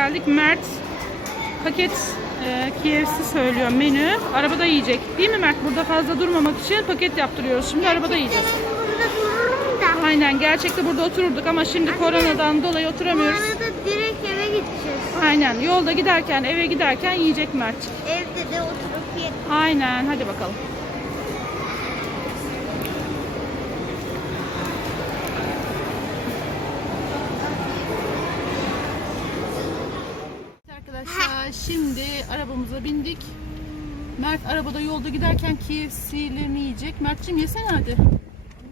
geldik. Mert paket e, KFC söylüyor menü. Arabada yiyecek. Değil mi Mert? Burada fazla durmamak için paket yaptırıyoruz. Şimdi arabada yiyeceğiz. Burada dururum da. Aynen gerçekte burada otururduk ama şimdi koronadan dolayı Bu oturamıyoruz. arada direkt eve gideceğiz. Aynen yolda giderken eve giderken yiyecek Mert. Evde de oturup yerim. Aynen hadi bakalım. Şimdi arabamıza bindik. Mert arabada yolda giderken KFC'lerini yiyecek. Mert'cim yesene hadi.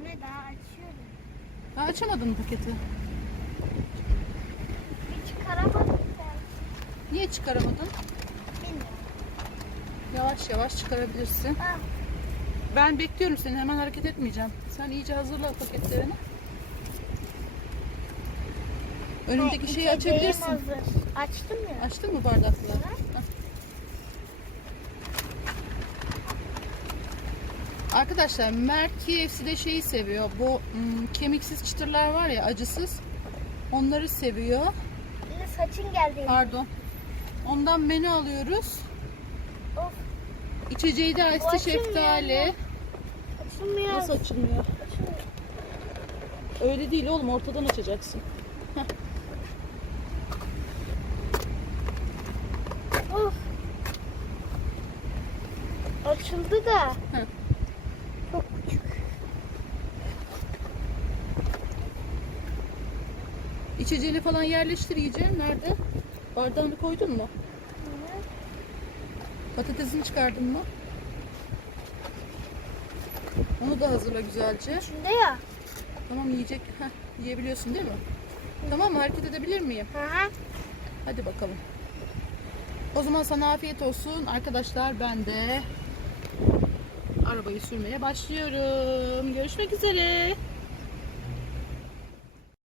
Ne daha açıyorum. Daha açamadın mı paketi? Hiç çıkaramadım ben. Niye çıkaramadın? Bilmiyorum. Yavaş yavaş çıkarabilirsin. Ah, Ben bekliyorum seni hemen hareket etmeyeceğim. Sen iyice hazırla paketlerini. Önündeki şeyi açabilirsin. Açtım ya. Açtın mı bardakları? Heh. Arkadaşlar Mert KFC'de şeyi seviyor. Bu hmm, kemiksiz çıtırlar var ya acısız. Onları seviyor. Yine saçın geldi. Pardon. Ondan menü alıyoruz. Of. İçeceği de açılmıyor şeftali. Açılmıyor. Nasıl açılmıyor? Açılmıyor. Öyle değil oğlum ortadan açacaksın. Of. Açıldı da. Hı. Çok küçük. İçeceğini falan yerleştir yiyeceğim. Nerede? Bardağını koydun mu? Patatesini çıkardın mı? Onu da hazırla güzelce. İçinde ya. Tamam yiyecek. Heh, yiyebiliyorsun değil mi? Tamam mı? Hareket edebilir miyim? Hı hı. Hadi bakalım. O zaman sana afiyet olsun. Arkadaşlar ben de arabayı sürmeye başlıyorum. Görüşmek üzere.